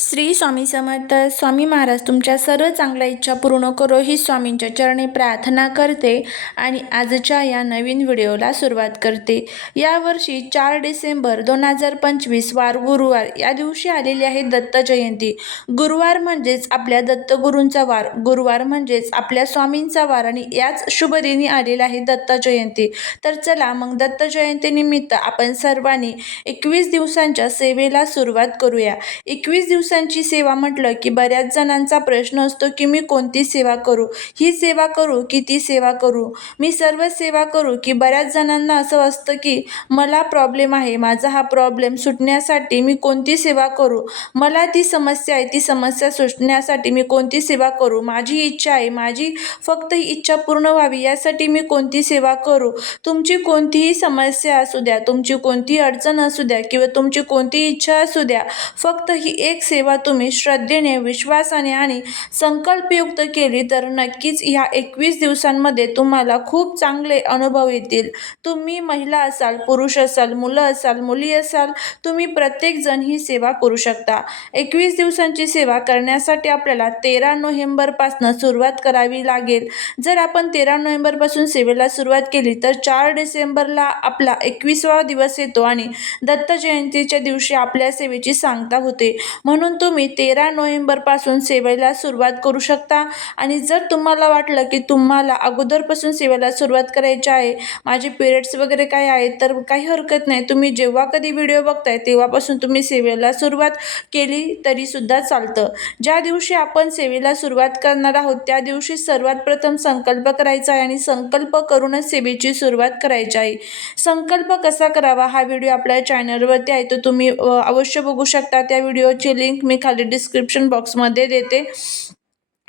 श्री स्वामी समर्थ स्वामी महाराज तुमच्या सर्व चांगल्या इच्छा पूर्ण करो ही स्वामींच्या चरणी प्रार्थना करते आणि आजच्या या नवीन व्हिडिओला सुरुवात करते. यावर्षी चार डिसेंबर दोन हजार पंचवीस वार गुरुवार या दिवशी आलेली आहे दत्त जयंती. गुरुवार म्हणजेच आपल्या दत्तगुरूंचा वार गुरुवार म्हणजेच आपल्या स्वामींचा वार आणि याच शुभदिनी आलेला आहे दत्त जयंती. तर चला मग दत्त जयंतीनिमित्त आपण सर्वांनी एकवीस दिवसांच्या सेवेला सुरुवात करूया. एकवीस दिवस दिवसांची सेवा म्हटलं की बऱ्याच जणांचा प्रश्न असतो की मी कोणती सेवा करू? ही सेवा करू की ती सेवा करू? मी सर्व सेवा करू की बऱ्याच जणांना असं असतं की मला प्रॉब्लेम आहे माझा हा प्रॉब्लेम सुटण्यासाठी मी कोणती सेवा करू? मला ती समस्या आहे ती समस्या सुटण्यासाठी मी कोणती सेवा करू? माझी इच्छा आहे माझी फक्त ही इच्छा पूर्ण व्हावी यासाठी मी कोणती सेवा करू? तुमची कोणतीही समस्या असू द्या तुमची कोणतीही अडचण असू द्या किंवा तुमची कोणतीही इच्छा असू द्या फक्त ही एक सेवा तुम्ही श्रद्धेने विश्वासाने आणि संकल्पयुक्त केली तर नक्कीच ह्या एकवीस दिवसांमध्ये तुम्हाला खूप चांगले अनुभव येतील. तुम्ही महिला असाल पुरुष असाल मुलं असाल मुली असाल तुम्ही प्रत्येकजण ही सेवा करू शकता. एकवीस दिवसांची सेवा करण्यासाठी आपल्याला तेरा नोव्हेंबरपासून सुरुवात करावी लागेल. जर आपण तेरा नोव्हेंबरपासून सेवेला सुरुवात केली तर चार डिसेंबरला आपला एकवीसवा दिवस येतो आणि दत्त जयंतीच्या दिवशी आपल्या सेवेची सांगता होते. म्हणून तुम्ही तेरा नोव्हेंबरपासून सेवेला सुरुवात करू शकता. आणि जर तुम्हाला वाटलं की तुम्हाला अगोदरपासून सेवेला सुरुवात करायची आहे माझे पिरियड्स वगैरे काय आहेत तर काही हरकत नाही. तुम्ही जेव्हा कधी व्हिडिओ बघताय तेव्हापासून तुम्ही सेवेला सुरुवात केली तरीसुद्धा चालतं. ज्या दिवशी आपण सेवेला सुरुवात करणार आहोत त्या दिवशी सर्वात प्रथम संकल्प करायचा आहे आणि संकल्प करूनच सेवेची सुरुवात करायची आहे. संकल्प कसा करावा हा व्हिडिओ आपल्या चॅनलवरती आहे तो तुम्ही अवश्य बघू शकता. त्या व्हिडिओची लिंक मी खाली डिस्क्रिप्शन बॉक्समध्ये देते.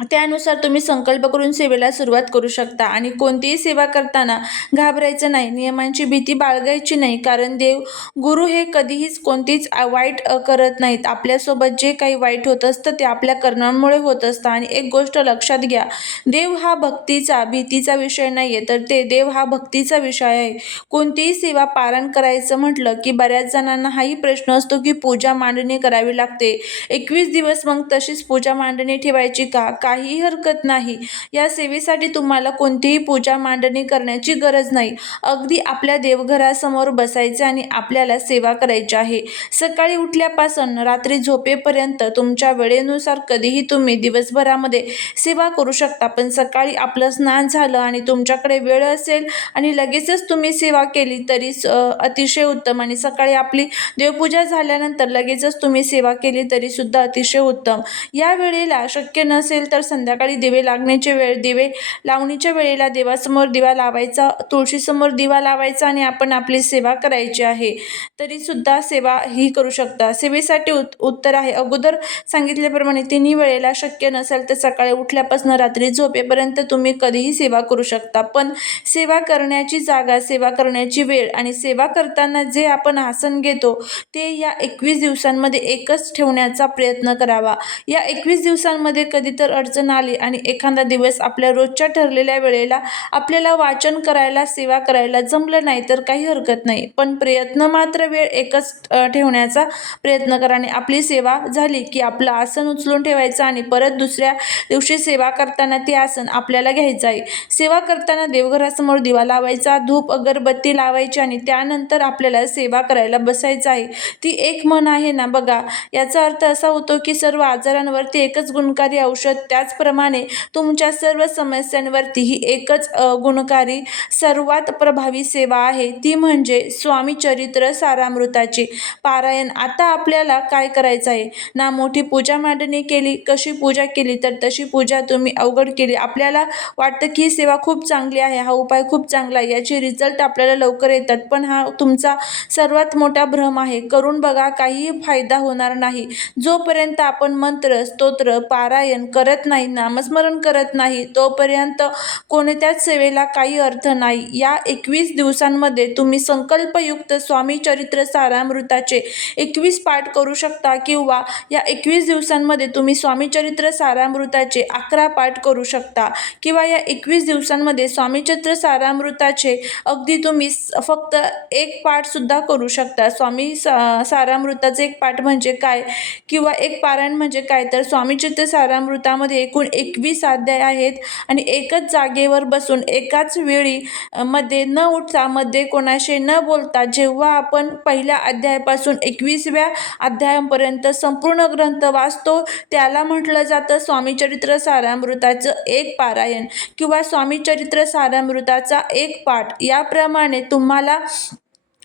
त्यानुसार तुम्ही संकल्प करून सेवेला सुरुवात करू शकता. आणि कोणतीही सेवा करताना घाबरायचं नाही. नियमांची भीती बाळगायची नाही. कारण देव गुरु हे कधीहीच कोणतीच वाईट करत नाहीत. आपल्यासोबत जे काही वाईट होत असतं ते आपल्या कर्मांमुळे होत असतं. आणि एक गोष्ट लक्षात घ्या. देव हा भक्तीचा भीतीचा विषय नाही आहे तर ते देव हा भक्तीचा विषय आहे. कोणतीही सेवा पारण करायचं म्हटलं की बऱ्याच जणांना हाही प्रश्न असतो की पूजा मांडणी करावी लागते. एकवीस दिवस मग तशीच पूजा मांडणी ठेवायची का? काहीही हरकत नाही. या सेवेसाठी तुम्हाला कोणतीही पूजा मांडणी करण्याची गरज नाही. अगदी आपल्या देवघरासमोर बसायचे आणि आपल्याला सेवा करायची आहे. सकाळी उठल्यापासून रात्री झोपेपर्यंत तुमच्या वेळेनुसार कधीही तुम्ही दिवसभरामध्ये सेवा करू शकता. पण सकाळी आपलं स्नान झालं आणि तुमच्याकडे वेळ असेल आणि लगेचच तुम्ही सेवा केली तरी स- अतिशय उत्तम आणि सकाळी आपली देवपूजा झाल्यानंतर लगेचच तुम्ही सेवा केली तरीसुद्धा अतिशय उत्तम. या वेळेला शक्य नसेल तर संध्याकाळी दिवे लागण्याचे वेळ दिवे लावणीच्या वेळेला देवासमोर दिवा लावायचा तुळशीसमोर दिवा लावायचा आणि आपण आपली सेवा करायची आहे. तरीसुद्धा सेवा ही करू शकता. सेवेसाठी उत उत्तर आहे. अगोदर सांगितल्याप्रमाणे तिन्ही वेळेला शक्य नसेल तर सकाळी उठल्यापासून रात्री झोपेपर्यंत तुम्ही कधीही सेवा करू शकता. पण सेवा करण्याची जागा सेवा करण्याची वेळ आणि सेवा करताना जे आपण आसन घेतो ते या एकवीस दिवसांमध्ये एकच ठेवण्याचा प्रयत्न करावा. या एकवीस दिवसांमध्ये कधी तर अडचण आली आणि एखादा दिवस आपल्या रोजच्या ठरलेल्या वेळेला आपल्याला वाचन करायला सेवा करायला जमलं नाही तर काही हरकत नाही. पण प्रयत्न मात्र वेळ एकच ठेवण्याचा प्रयत्न करा आणि आपली सेवा झाली की आपलं आसन उचलून ठेवायचं आणि परत दुसऱ्या दिवशी सेवा करताना ते आसन आपल्याला घ्यायचं आहे. सेवा करताना देवघरासमोर दिवा लावायचा धूप अगरबत्ती लावायची आणि त्यानंतर आपल्याला सेवा करायला बसायचं आहे. ती एक मन आहे ना बघा याचा अर्थ असा होतो की सर्व आजारांवरती एकच गुणकारी औषध त्याचप्रमाणे तुमच्या सर्व समस्यांवरती ही एकच गुणकारी सर्वात प्रभावी सेवा आहे. ती म्हणजे स्वामी चरित्र सारामृताची. पारायण आता आपल्याला काय करायचं आहे? ना मोठी पूजा मांडणी केली कशी पूजा केली तर तशी पूजा तुम्ही अवघड केली. आपल्याला वाटतं की ही सेवा खूप चांगली आहे हा उपाय खूप चांगला आहे. याचे रिझल्ट आपल्याला लवकर येतात पण हा तुमचा सर्वात मोठा भ्रम आहे. करून बघा काहीही फायदा होणार नाही. जोपर्यंत आपण मंत्र स्तोत्र पारायण करत करत नाही नामस्मरण करत नाही तोपर्यंत कोणत्याच सेवेला काही अर्थ नाही. या एकवीस दिवसांमध्ये तुम्ही संकल्पयुक्त स्वामी चरित्र सारामृताचे एकवीस पाठ करू शकता किंवा या एकवीस दिवसांमध्ये तुम्ही स्वामी चरित्र सारामृताचे अकरा पाठ करू शकता किंवा या एकवीस दिवसांमध्ये स्वामीचरित्र सारामृताचे अगदी तुम्ही फक्त एक पाठसुद्धा करू शकता. स्वामी सा सारामृताचे एक पाठ म्हणजे काय? किंवा एक पारायण म्हणजे काय? तर स्वामी सारामृतामध्ये मध्ये एकूण एकवीस अध्याय आहेत आणि एकच जागेवर बसून एकाच वेळी मध्ये न उठता मध्ये कोणाशी न बोलता जेव्हा आपण पहिल्या अध्यायापासून एकवीसव्या अध्यायापर्यंत संपूर्ण ग्रंथ वाचतो त्याला म्हटलं जातं स्वामी चरित्र सारामृताचं एक पारायण किंवा स्वामी चरित्र सारामृताचा एक पाठ. याप्रमाणे तुम्हाला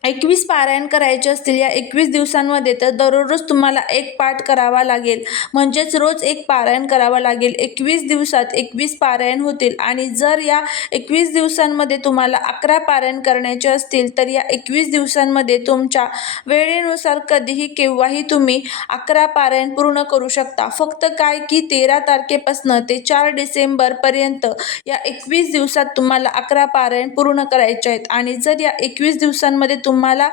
एकवीस पारायण करायचे असतील या एकवीस दिवसांमध्ये तर दररोज तुम्हाला एक पाठ करावा लागेल. म्हणजेच रोज एक पारायण करावं लागेल. एकवीस दिवसात एकवीस पारायण होतील आणि जर या एकवीस दिवसांमध्ये तुम्हाला अकरा पारायण करण्याचे असतील तर या एकवीस दिवसांमध्ये तुमच्या वेळेनुसार कधीही केव्हाही तुम्ही अकरा पारायण पूर्ण करू शकता. फक्त काय की तेरा तारखेपासनं ते चार डिसेंबरपर्यंत या एकवीस दिवसात तुम्हाला अकरा पारायण पूर्ण करायचे आहेत. आणि जर या एकवीस दिवसांमध्ये तुम्हाला तुम्हाला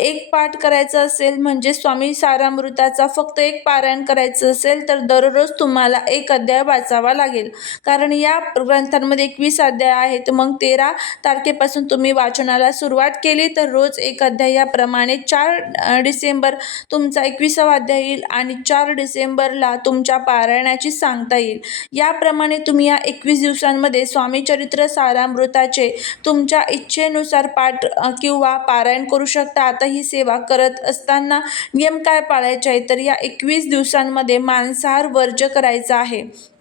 एक पाठ करायचा असेल म्हणजे स्वामी सारामृताचा फक्त एक पारायण करायचं असेल तर दररोज तुम्हाला एक अध्याय वाचावा लागेल. कारण या ग्रंथांमध्ये एकवीस अध्याय आहेत. मग तेरा तारखेपासून तुम्ही वाचनाला सुरुवात केली तर रोज एक अध्याय याप्रमाणे चार डिसेंबर तुमचा एकविसावा अध्याय येईल आणि चार डिसेंबरला तुमच्या पारायणाची सांगता येईल. याप्रमाणे तुम्ही या एकवीस दिवसांमध्ये स्वामी चरित्र सारामृताचे तुमच्या इच्छेनुसार पाठ किंवा पारायण करू शकता. आता ही सेवा करत असताना नियम काय पाळायचे आहे? तर या एकवीस दिवसांमध्ये मांसाहार वर्ज्य करायचा आहे.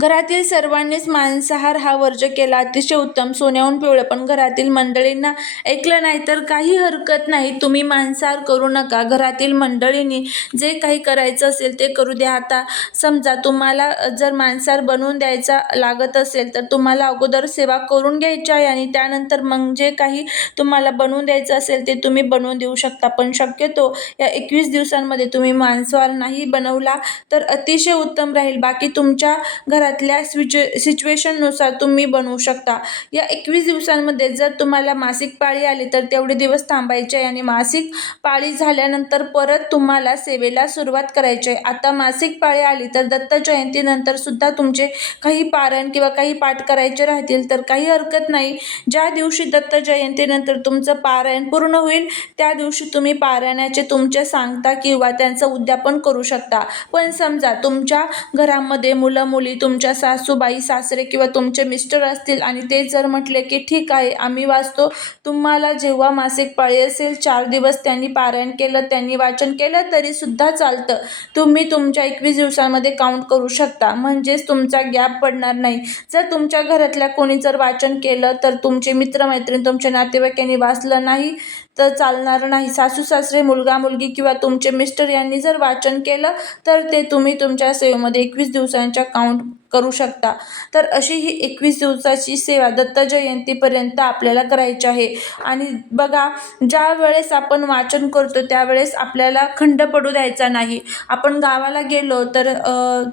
घरातील सर्वांनीच मांसाहार हा वर्ज केला. अतिशय उत्तम. सोन्याहून पिवळं. पण घरातील मंडळींना ऐकलं नाही तर काही हरकत नाही. तुम्ही मांसाहार करू नका. घरातील मंडळींनी जे काही करायचं असेल ते करू द्या. आता समजा तुम्हाला जर मांसाहार बनवून द्यायचा लागत असेल तर तुम्हाला अगोदर सेवा करून घ्यायची आहे आणि त्यानंतर मग जे काही तुम्हाला बनवून द्यायचं असेल ते तुम्ही बनवून देऊ शकता. पण शक्यतो या एकवीस दिवसांमध्ये तुम्ही मांसाहार नाही बनवला तर अतिशय उत्तम राहील. बाकी तुमच्या घरातल्या स्विच सिच्युएशननुसार तुम्ही बनवू शकता. या एकवीस दिवसांमध्ये जर तुम्हाला मासिक पाळी आली तर तेवढे दिवस थांबायचे आहे आणि मासिक पाळी झाल्यानंतर परत तुम्हाला सेवेला सुरुवात करायची आहे. आता मासिक पाळी आली तर दत्त जयंतीनंतर सुद्धा तुमचे काही पारायण किंवा काही पाठ करायचे राहतील. तर काही हरकत नाही. ज्या दिवशी दत्त जयंतीनंतर तुमचं पारायण पूर्ण होईल त्या दिवशी तुम्ही पारायणाचे तुमचे सांगता किंवा त्यांचं उद्यापन करू शकता. पण समजा तुमच्या घरामध्ये मुलं मुली तुमच्या सासूबाई सासरे किंवा तुमचे मिस्टर असतील आणि ते जर म्हटले की ठीक आहे आम्ही वाचतो. तुम्हाला जेव्हा मासिक पाळी असेल चार दिवस त्यांनी पारायण केलं त्यांनी वाचन केलं तरीसुद्धा चालतं. तुम्ही तुमच्या एकवीस दिवसांमध्ये काउंट करू शकता. म्हणजेच तुमचा गॅप पडणार नाही. जर तुमच्या घरातल्या कोणी जर वाचन केलं तर तुमचे मित्रमैत्रीण तुमच्या नातेवाईक यांनी वाचलं नाही तर चालणार नाही. सासू सासरे मुलगा मुलगी किंवा तुमचे मिस्टर यांनी जर वाचन केलं तर ते तुम्ही तुमच्या सेवेमध्ये एकवीस दिवसांच्या काउंट करू शकता. तर अशी ही एकवीस दिवसाची सेवा दत्त जयंतीपर्यंत आपल्याला करायची आहे. आणि बघा ज्या वेळेस आपण वाचन करतो त्यावेळेस आपल्याला खंड पडू द्यायचा नाही. आपण गावाला गेलो तर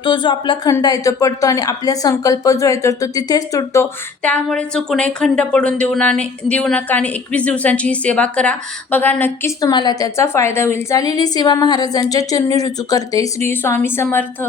तो जो आपला खंड आहे तो पडतो आणि आपला संकल्प जो आहे तर तो तिथेच तुटतो. त्यामुळे चुकूनही खंड पडून देऊ नाने देऊ नका आणि एकवीस दिवसांची ही सेवा करा. बघा नक्कीच तुम्हाला त्याचा फायदा होईल. झालेली सेवा महाराजांच्या चिरणी रुजू करते. श्री स्वामी समर्थ.